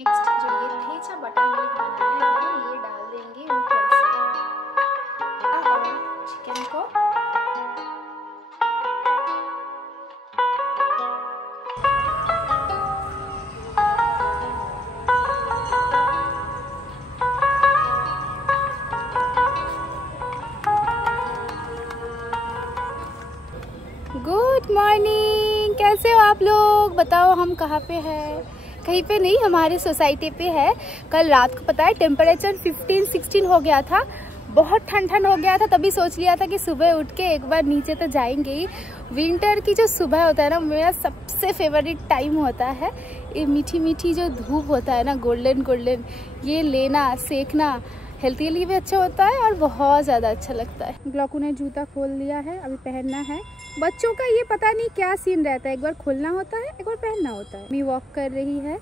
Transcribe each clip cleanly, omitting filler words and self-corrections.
Next जो ये थेचा butter milk बनाया है ये डाल देंगे ऊपर से और चिकन को गुड मॉर्निंग। कैसे हो आप लोग? बताओ हम कहाँ पे हैं? कहीं पे नहीं, हमारे सोसाइटी पे है। कल रात को पता है टेम्परेचर 15-16 हो गया था, बहुत ठंड हो गया था। तभी सोच लिया था कि सुबह उठ के एक बार नीचे तो जाएंगे ही। विंटर की जो सुबह होता है ना, मेरा सबसे फेवरेट टाइम होता है। ये मीठी मीठी जो धूप होता है ना, गोल्डन गोल्डन, ये लेना सेकना हेल्थ के लिए भी अच्छा होता है और बहुत ज़्यादा अच्छा लगता है। ग्लॉकू ने जूता खोल लिया है, अभी पहनना है। बच्चों का ये पता नहीं क्या सीन रहता है, एक बार खोलना होता है एक बार पहनना होता है। मी वॉक कर रही है,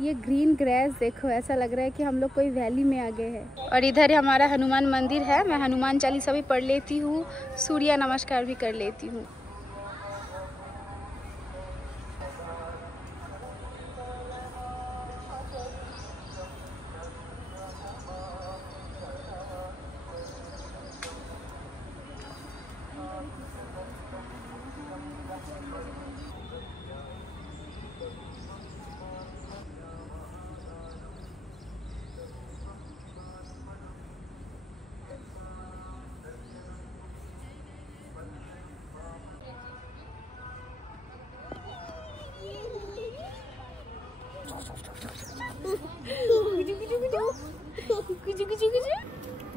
ये ग्रीन ग्रास देखो, ऐसा लग रहा है कि हम लोग कोई वैली में आ गए हैं। और इधर हमारा हनुमान मंदिर है, मैं हनुमान चालीसा भी पढ़ लेती हूँ, सूर्य नमस्कार भी कर लेती हूँ।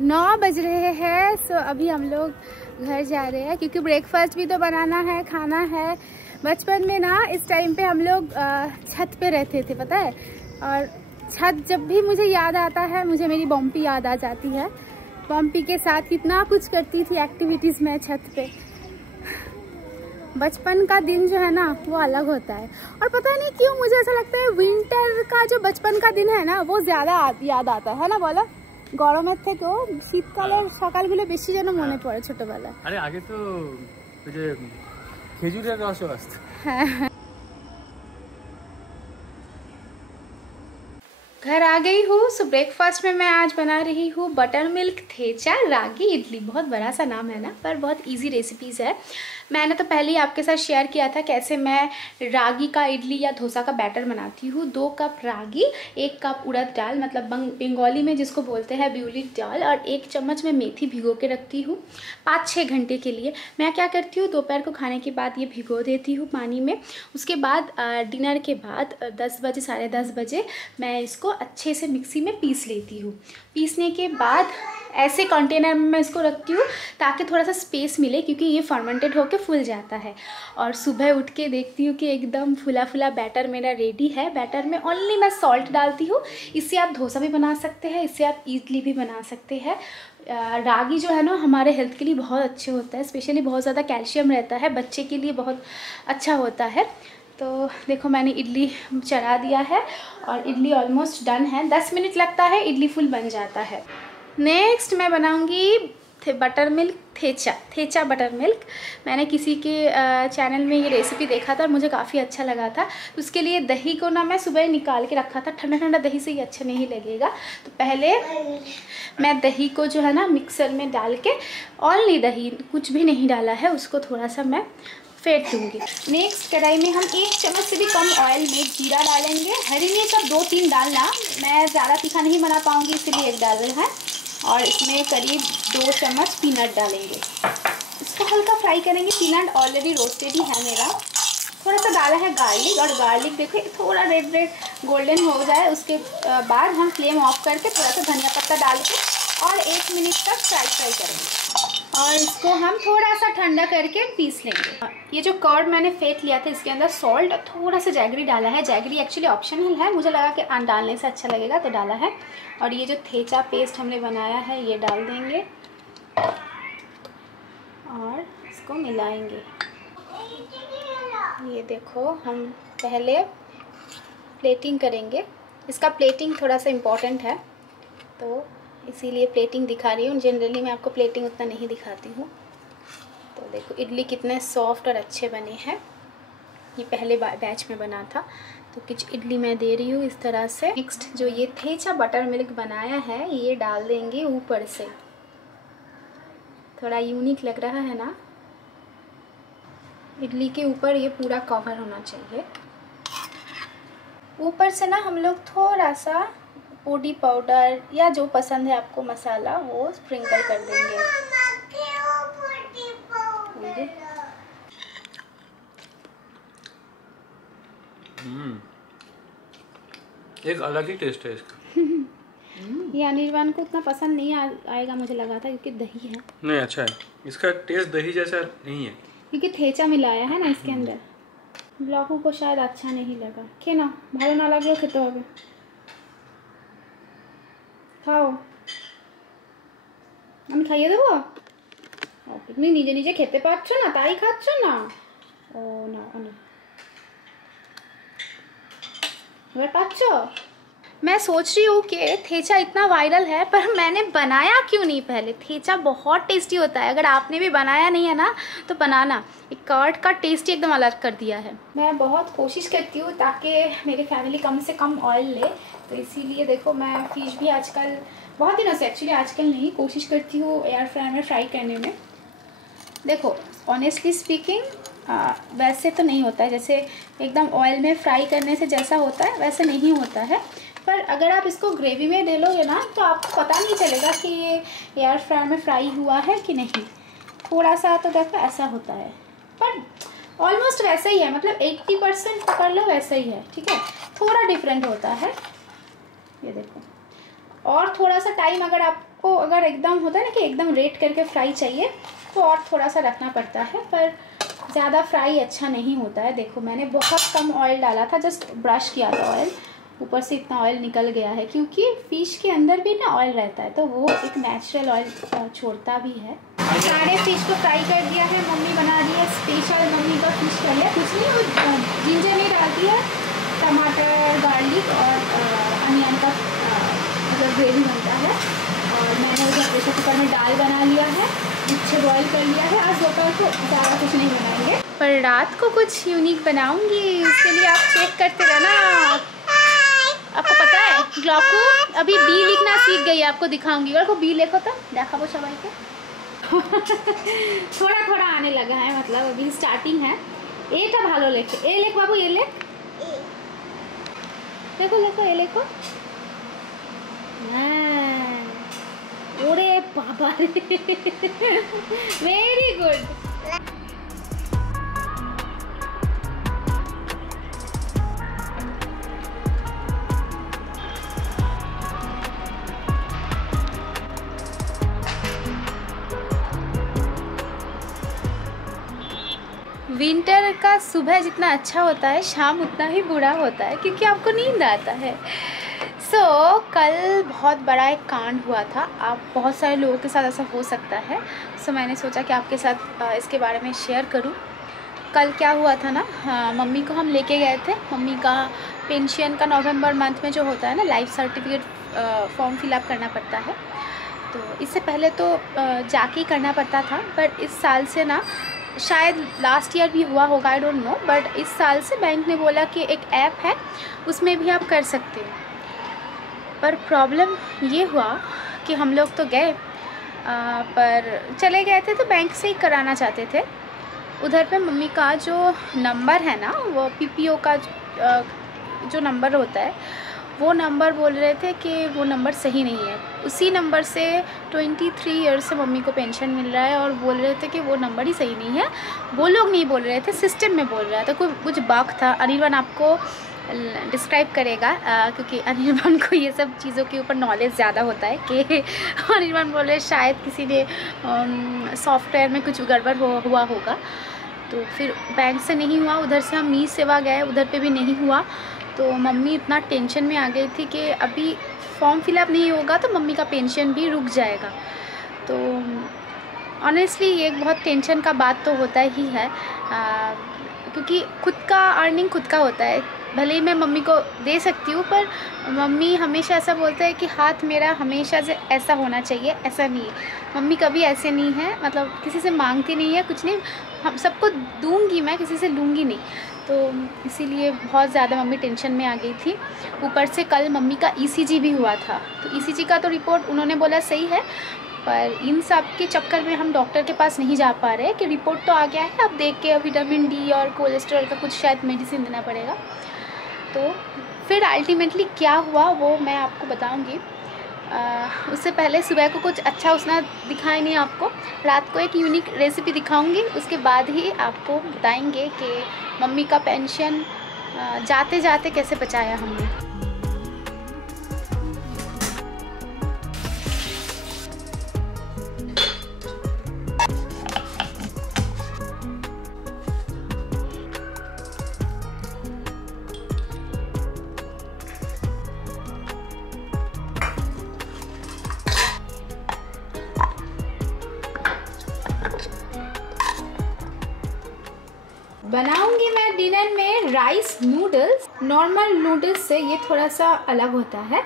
नौ बज रहे हैं, सो अभी हम लोग घर जा रहे हैं क्योंकि ब्रेकफास्ट भी तो बनाना है, खाना है। बचपन में ना इस टाइम पे हम लोग छत पे रहते थे, पता है। और छत जब भी मुझे याद आता है, मुझे मेरी बॉम्पी याद आ जाती है। बॉम्पी के साथ कितना कुछ करती थी एक्टिविटीज़ में छत पे। बचपन का दिन जो है ना वो अलग होता है। और पता नहीं क्यों मुझे ऐसा लगता है विंटर का जो बचपन का दिन है ना वो ज़्यादा याद आता है ना। बोलो গরমের থেকেও শীতকালের সকালগুলো বেশি যেন মনে পড়ে ছোটবেলা। আরে আগে তো ওই যে খেজুরের রসও আসতো। হ্যাঁ, घर आ गई हूँ। सो ब्रेकफास्ट में मैं आज बना रही हूँ बटर मिल्क थेचा रागी इडली। बहुत बड़ा सा नाम है ना, पर बहुत इजी रेसिपीज़ है। मैंने तो पहले ही आपके साथ शेयर किया था कैसे मैं रागी का इडली या डोसा का बैटर बनाती हूँ। 2 कप रागी, 1 कप उड़द दाल, मतलब बंगाली में जिसको बोलते हैं बिउली दाल, और 1 चम्मच मैं मेथी भिगो के रखती हूँ 5-6 घंटे के लिए। मैं क्या करती हूँ, दोपहर को खाने के बाद ये भिगो देती हूँ पानी में। उसके बाद डिनर के बाद 10 बजे 10:30 बजे मैं इसको अच्छे से मिक्सी में पीस लेती हूँ। पीसने के बाद ऐसे कंटेनर में मैं इसको रखती हूँ ताकि थोड़ा सा स्पेस मिले, क्योंकि ये फर्मेंटेड होकर फूल जाता है। और सुबह उठ के देखती हूँ कि एकदम फुला फुला बैटर मेरा रेडी है। बैटर में ओनली मैं सॉल्ट डालती हूँ। इससे आप डोसा भी बना सकते हैं, इससे आप इडली भी बना सकते हैं। रागी जो है ना हमारे हेल्थ के लिए बहुत अच्छे होता है, स्पेशली बहुत ज़्यादा कैल्शियम रहता है, बच्चे के लिए बहुत अच्छा होता है। तो देखो मैंने इडली चढ़ा दिया है और इडली ऑलमोस्ट डन है। 10 मिनट लगता है, इडली फुल बन जाता है। नेक्स्ट मैं बनाऊंगी बटर मिल्क थेचा बटर मिल्क। मैंने किसी के चैनल में ये रेसिपी देखा था और मुझे काफ़ी अच्छा लगा था। उसके लिए दही को ना मैं सुबह निकाल के रखा था, ठंडा ठंडा दही से ये अच्छा नहीं लगेगा। तो पहले मैं दही को जो है ना मिक्सर में डाल के, ओनली दही, कुछ भी नहीं डाला है, उसको थोड़ा सा मैं फेंट दूँगी। नेक्स्ट कढ़ाई में हम 1 चम्मच से भी कम ऑयल में जीरा डालेंगे। हरी मिर्च अब 2-3 डालना, मैं ज़्यादा तीखा नहीं बना पाऊँगी इसलिए 1 डाल रहे हैं। और इसमें करीब 2 चम्मच पीनट डालेंगे। इसको हल्का फ्राई करेंगे। पीनट ऑलरेडी रोस्टेड ही है मेरा। थोड़ा सा डाला है गार्लिक, और गार्लिक देखो थोड़ा रेड गोल्डन हो जाए, उसके बाद हम फ्लेम ऑफ करके थोड़ा सा धनिया पत्ता डाल के और 1 मिनट तक फ्राई करेंगे। और इसको हम थोड़ा सा ठंडा करके पीस लेंगे। ये जो कर्ड मैंने फेंट लिया था इसके अंदर सॉल्ट, थोड़ा सा जैगरी डाला है। जैगरी एक्चुअली ऑप्शनल है, मुझे लगा कि डालने से अच्छा लगेगा तो डाला है। और ये जो थेचा पेस्ट हमने बनाया है ये डाल देंगे और इसको मिलाएंगे। ये देखो हम पहले प्लेटिंग करेंगे। इसका प्लेटिंग थोड़ा सा इम्पॉर्टेंट है तो इसीलिए प्लेटिंग दिखा रही हूँ। जनरली मैं आपको प्लेटिंग उतना नहीं दिखाती हूँ। तो देखो इडली कितने सॉफ्ट और अच्छे बने हैं। ये पहले बैच में बना था तो कुछ इडली मैं दे रही हूँ इस तरह से। नेक्स्ट जो ये थेचा बटर मिल्क बनाया है ये डाल देंगे ऊपर से। थोड़ा यूनिक लग रहा है ना। इडली के ऊपर ये पूरा कवर होना चाहिए। ऊपर से ना हम लोग थोड़ा सा पोडी पाउडर या जो पसंद है आपको मसाला वो स्प्रिंकल कर देंगे। एक अलग ही टेस्ट है इसका। ये अनिर्बान को उतना पसंद नहीं आएगा मुझे लगा था, क्योंकि दही है। नहीं अच्छा है, इसका टेस्ट दही जैसा नहीं है, क्योंकि थेचा मिलाया है ना इसके अंदर। ब्लॉकू को शायद अच्छा नहीं लगा। खे ना भालो ना लगे खेते হবে। खाओ, আমি খাইয়ে দেবো। তুমি নিজে নিজে খেতে পারছো না তাই খাচ্ছ না। ও না এবার পাচ্ছো। मैं सोच रही हूँ कि थेचा इतना वायरल है पर मैंने बनाया क्यों नहीं पहले। थेचा बहुत टेस्टी होता है, अगर आपने भी बनाया नहीं है ना तो बनाना। एक कर्ड का टेस्ट ही एकदम अलग कर दिया है। मैं बहुत कोशिश करती हूँ ताकि मेरी फैमिली कम से कम ऑयल ले, तो इसीलिए देखो मैं फिश भी आजकल बहुत दिनों से, एक्चुअली आजकल नहीं, कोशिश करती हूँ एयर फ्रायर में फ्राई करने में। देखो ऑनेस्टली स्पीकिंग वैसे तो नहीं होता है, जैसे एकदम ऑयल में फ्राई करने से जैसा होता है वैसे नहीं होता है। पर अगर आप इसको ग्रेवी में डालोगे ना तो आपको पता नहीं चलेगा कि ये एयर फ्रायर में फ्राई हुआ है कि नहीं। थोड़ा सा तो देखो ऐसा होता है, पर ऑलमोस्ट वैसा ही है, मतलब 80% पकड़ लो वैसा ही है, ठीक है। थोड़ा डिफरेंट होता है, ये देखो। और थोड़ा सा टाइम अगर आपको, अगर एकदम होता है ना कि एकदम रेट करके फ्राई चाहिए तो और थोड़ा सा रखना पड़ता है, पर ज़्यादा फ्राई अच्छा नहीं होता है। देखो मैंने बहुत कम ऑयल डाला था, जस्ट ब्रश किया था ऑयल, ऊपर से इतना ऑयल निकल गया है क्योंकि फिश के अंदर भी ना ऑयल रहता है, तो वो एक नेचुरल ऑयल छोड़ता भी है। सारे फिश को फ्राई कर दिया है, मम्मी बना दी है स्पेशल मम्मी का फिश कर लिया। कुछ नहीं, वो जिंजर नहीं डालती है, टमाटर गार्लिक और अनियन का मतलब ग्रेवी बनता है। और मैंने उधर प्रेशर कुकर में दाल बना लिया है, अच्छे बॉईल कर लिया है। आज दोपहर को ज़्यादा कुछ नहीं बनाएंगे, पर रात को कुछ यूनिक बनाऊंगी, उसके लिए आप चेक करते रहना। आपको पता है ग्लॉकू अभी बी लिखना सीख गई है, आपको दिखाऊंगी। अगर को बी लिखो तो देखा वो सवाल के थोड़ा थोड़ा आने लगा है, मतलब अभी स्टार्टिंग है। ए का भालो लिख, ए लिख बाबू, ये लिख, देखो देखो ये लिखो। ओरे बाबा रे वेरी गुड। विंटर का सुबह जितना अच्छा होता है शाम उतना ही बुरा होता है, क्योंकि आपको नींद आता है। कल बहुत बड़ा एक कांड हुआ था, आप बहुत सारे लोगों के साथ ऐसा हो सकता है। मैंने सोचा कि आपके साथ इसके बारे में शेयर करूं। कल क्या हुआ था ना, मम्मी को हम लेके गए थे। मम्मी का पेंशन का नवंबर मंथ में जो होता है ना, लाइफ सर्टिफिकेट फॉर्म फिलअप करना पड़ता है। तो इससे पहले तो जाके करना पड़ता था, पर इस साल से ना, शायद लास्ट ईयर भी हुआ होगा, आई डोंट नो, बट इस साल से बैंक ने बोला कि एक ऐप है उसमें भी आप कर सकते हो। पर प्रॉब्लम ये हुआ कि हम लोग तो गए, पर चले गए थे तो बैंक से ही कराना चाहते थे। उधर पे मम्मी का जो नंबर है ना, वो पीपीओ का जो नंबर होता है, वो नंबर बोल रहे थे कि वो नंबर सही नहीं है। उसी नंबर से 23 ईयर्स से मम्मी को पेंशन मिल रहा है, और बोल रहे थे कि वो नंबर ही सही नहीं है। वो लोग नहीं बोल रहे थे, सिस्टम में बोल रहा था, कुछ बग था। अनिर्बान आपको डिस्क्राइब करेगा, क्योंकि अनिर्बान को ये सब चीज़ों के ऊपर नॉलेज ज़्यादा होता है। कि अनिर्बान बोल रहे शायद किसी ने सॉफ्टवेयर में कुछ गड़बड़ हुआ होगा, तो फिर बैंक से नहीं हुआ। उधर से हम ई सेवा गए, उधर पे भी नहीं हुआ। तो मम्मी इतना टेंशन में आ गई थी कि अभी फॉर्म फिलअप नहीं होगा तो मम्मी का पेंशन भी रुक जाएगा। तो ऑनेस्टली ये एक बहुत टेंशन का बात तो होता ही है, क्योंकि खुद का अर्निंग खुद का होता है। भले ही मैं मम्मी को दे सकती हूँ, पर मम्मी हमेशा ऐसा बोलते हैं कि हाथ मेरा हमेशा से ऐसा होना चाहिए, ऐसा नहीं है। मम्मी कभी ऐसे नहीं है, मतलब किसी से मांगती नहीं है, कुछ नहीं, हम सबको दूंगी मैं, किसी से लूँगी नहीं। तो इसीलिए बहुत ज़्यादा मम्मी टेंशन में आ गई थी। ऊपर से कल मम्मी का ECG भी हुआ था, तो ECG का तो रिपोर्ट उन्होंने बोला सही है, पर इन सब के चक्कर में हम डॉक्टर के पास नहीं जा पा रहे कि रिपोर्ट तो आ गया है, अब देख के विटामिन D और कोलेस्ट्रॉल का कुछ शायद मेडिसिन देना पड़ेगा। तो फिर अल्टीमेटली क्या हुआ वो मैं आपको बताऊंगी। उससे पहले सुबह को कुछ अच्छा उसना दिखाई नहीं आपको, रात को एक यूनिक रेसिपी दिखाऊंगी, उसके बाद ही आपको बताएंगे कि मम्मी का पेंशन जाते जाते कैसे बचाया हमने। बनाऊंगी मैं डिनर में राइस नूडल्स। नॉर्मल नूडल्स से ये थोड़ा सा अलग होता है,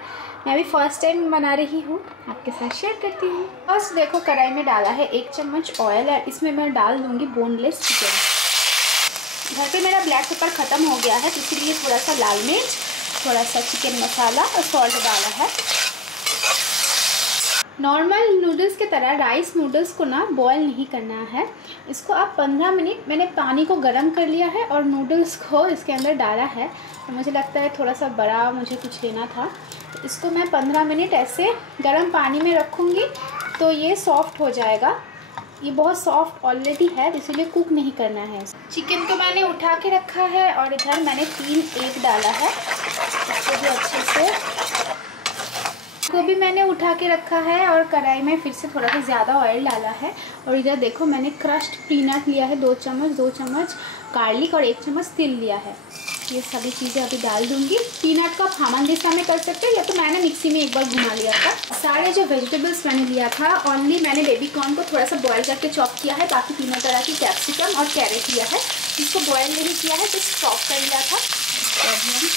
मैं भी फर्स्ट टाइम बना रही हूँ, आपके साथ शेयर करती हूँ। फर्स्ट देखो कढ़ाई में डाला है 1 चम्मच ऑयल और इसमें मैं डाल दूँगी बोनलेस चिकन। घर पे मेरा ब्लैक पेपर ख़त्म हो गया है, तो इसीलिए थोड़ा सा लाल मिर्च, थोड़ा सा चिकन मसाला और सॉल्ट डाला है। नॉर्मल नूडल्स की तरह राइस नूडल्स को ना बॉयल नहीं करना है, इसको आप 15 मिनट, मैंने पानी को गर्म कर लिया है और नूडल्स को इसके अंदर डाला है। तो मुझे लगता है थोड़ा सा बड़ा मुझे कुछ लेना था, तो इसको मैं 15 मिनट ऐसे गर्म पानी में रखूँगी तो ये सॉफ्ट हो जाएगा। ये बहुत सॉफ्ट ऑलरेडी है, इसीलिए कुक नहीं करना है। चिकन को मैंने उठा के रखा है और इधर मैंने 3 एग डाला है, इसको भी अच्छे से को भी मैंने उठा के रखा है और कढ़ाई में फिर से थोड़ा सा ज़्यादा ऑयल डाला है। और इधर देखो मैंने क्रश्ड पीनट लिया है 2 चम्मच गार्लिक और 1 चम्मच तिल लिया है। ये सभी चीज़ें अभी डाल दूंगी। पीनट का फामन दिशा में कर सकते हैं या तो मैंने मिक्सी में एक बार घुमा लिया था। सारे जो वेजिटेबल्स मैंने लिया था, ओनली मैंने बेबी कॉर्न को थोड़ा सा बॉयल करके चॉप किया है, बाकी तीनों तरह की कैप्सिकम और कैरेट लिया है, इसको बॉयल नहीं किया है, जस्ट चॉप कर लिया था। अभी हम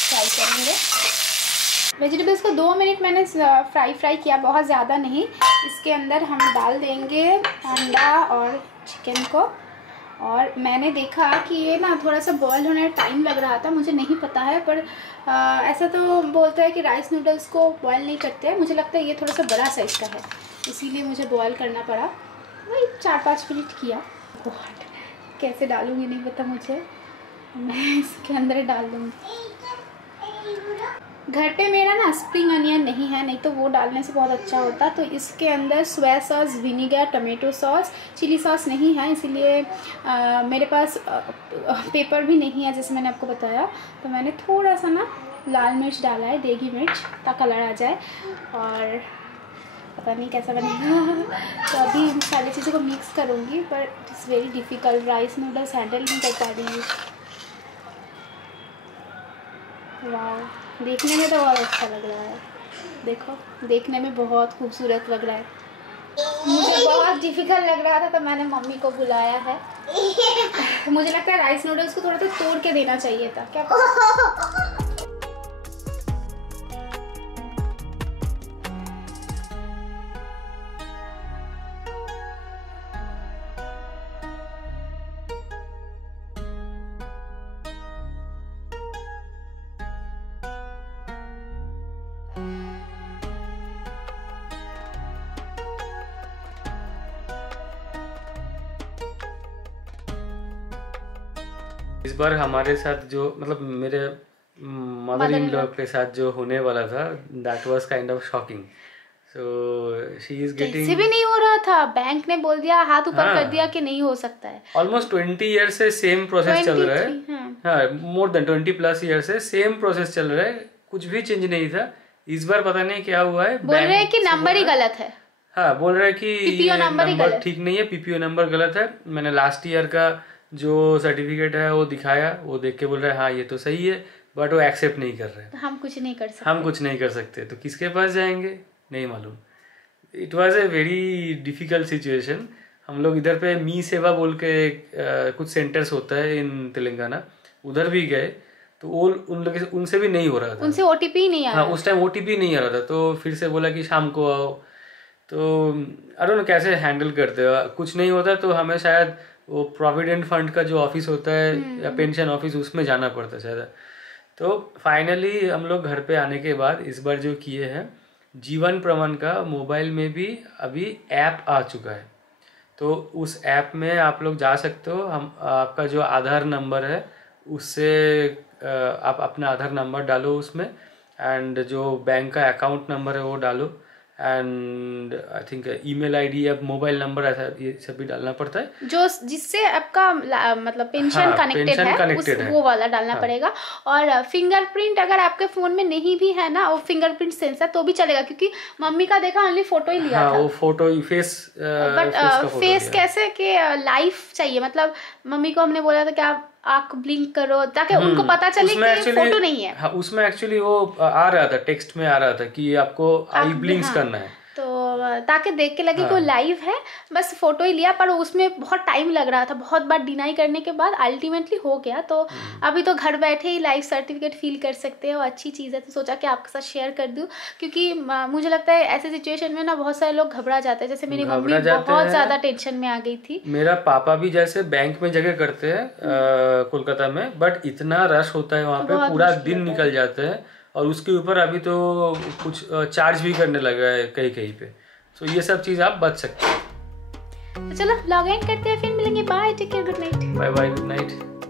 फ्राई करेंगे वेजिटेबल्स को। 2 मिनट मैंने फ्राई किया, बहुत ज़्यादा नहीं। इसके अंदर हम डाल देंगे अंडा और चिकन को। और मैंने देखा कि ये ना थोड़ा सा बॉयल होने में टाइम लग रहा था, मुझे नहीं पता है, पर ऐसा तो बोलता है कि राइस नूडल्स को बॉयल नहीं करते हैं। मुझे लगता है ये थोड़ा सा बड़ा साइज़ का है, इसीलिए मुझे बॉयल करना पड़ा। वही 4-5 मिनट किया। बहुत कैसे डालूँगी नहीं पता मुझे, मैं इसके अंदर डाल दूँगी। घर पे मेरा ना स्प्रिंग अनियन नहीं है, नहीं तो वो डालने से बहुत अच्छा होता। तो इसके अंदर soya sauce, vinegar, tomato sauce, chilli sauce नहीं है, इसीलिए मेरे पास पेपर भी नहीं है जैसे मैंने आपको बताया। तो मैंने थोड़ा सा ना लाल मिर्च डाला है, देगी मिर्च, ताकि कलर आ जाए। और पता नहीं कैसा बनेगा तो अभी इन सारी चीज़ों को मिक्स करूँगी, पर it is very difficult. Rice noodles handle नहीं कर पा रही हूँ। वाह, देखने में तो बहुत अच्छा लग रहा है, देखो देखने में बहुत खूबसूरत लग रहा है। मुझे बहुत डिफ़िकल्ट लग रहा था तो मैंने मम्मी को बुलाया है। मुझे लगता है राइस नूडल्स को थोड़ा सा तोड़ के देना चाहिए था, क्या पता। इस बार हमारे साथ जो मतलब मेरे मदर इन लॉ के साथ जो होने वाला था, that was kind of shocking. So she is getting, कैसे भी नहीं हो रहा था, बैंक ने बोल दिया, हाथ ऊपर कर दिया कि नहीं हो सकता है। ऑलमोस्ट 20 ईयर से सेम प्रोसेस चल रहा है। हाँ, मोर देन 20+ ईयर से सेम प्रोसेस चल रहा है, कुछ भी चेंज नहीं था। इस बार पता नहीं क्या हुआ है, बोल रहे हैं कि नंबर ही गलत है। हाँ, बोल रहा है कि पीपीओ नंबर ठीक नहीं है, पीपीओ नंबर गलत है। मैंने लास्ट ईयर का जो सर्टिफिकेट है वो दिखाया, वो देख के बोल रहा है हाँ ये तो सही है, बट वो एक्सेप्ट नहीं कर रहे हैं। तो हम कुछ नहीं कर सकते। हम कुछ नहीं कर सकते, तो किसके पास जाएंगे नहीं मालूम। It was a very difficult situation. हम लोग इधर पे मी सेवा बोल के कुछ सेंटर्स होता है इन तेलंगाना, उधर भी गए तो वो उनसे भी नहीं हो रहा था, उनसे ओटीपी नहीं आ रहा। हाँ, उस टाइम ओटीपी नहीं आ रहा था। तो फिर से बोला कि शाम को आओ, तो आई डोंट नो कैसे हैंडल करते हो। कुछ नहीं होता तो हमें शायद वो प्रोविडेंट फंड का जो ऑफिस होता है या पेंशन ऑफिस, उसमें जाना पड़ता है ज़्यादा। तो फाइनली हम लोग घर पे आने के बाद इस बार जो किए हैं, जीवन प्रमाण का मोबाइल में भी अभी ऐप आ चुका है। तो उस ऐप में आप लोग जा सकते हो। हम आपका जो आधार नंबर है उससे आप अपना आधार नंबर डालो उसमें, एंड जो बैंक का अकाउंट नंबर है वो डालो, and I think email ID या मोबाइल नंबर, ऐसा ये सब भी डालना पड़ता है जो जिससे आपका मतलब पेंशन कनेक्टेड है, वो वाला डालना पड़ेगा। और फिंगरप्रिंट अगर आपके फोन में नहीं भी है ना, वो फिंगरप्रिंट सेंसर तो भी चलेगा, क्योंकि मम्मी का देखा ओनली फोटो ही लिया था। वो फोटो फेस, बट फेस कैसे कि लाइफ चाहिए, मतलब मम्मी को हमने बोला था कि आप आंख ब्लिंक करो ताकि उनको पता चले कि फोटो नहीं है। हाँ, उसमें एक्चुअली वो आ रहा था, टेक्स्ट में आ रहा था कि आपको आई ब्लिंक्स करना है, तो ताकि देख के लगे कि वो लाइव है। बस फोटो ही लिया, पर उसमें बहुत टाइम लग रहा था, बहुत बार डिनाई करने के बाद अल्टीमेटली हो गया। तो अभी तो घर बैठे ही लाइफ सर्टिफिकेट फील कर सकते हो, अच्छी चीज़ है। तो सोचा कि आपके साथ शेयर कर दूं, क्योंकि मुझे लगता है ऐसे सिचुएशन में ना बहुत सारे लोग घबरा जाते हैं। जैसे मेरी मम्मी बहुत ज़्यादा टेंशन में आ गई थी। मेरा पापा भी जैसे बैंक में जगह करते हैं कोलकाता में, बट इतना रश होता है वहाँ पे, पूरा दिन निकल जाता है, और उसके ऊपर अभी तो कुछ चार्ज भी करने लगा है कहीं कहीं पे। तो ये सब चीज़ आप बच सकते हैं। तो चलो लॉग इन करते हैं, फिर मिलेंगे। Bye, take care, good night. Bye bye, good night.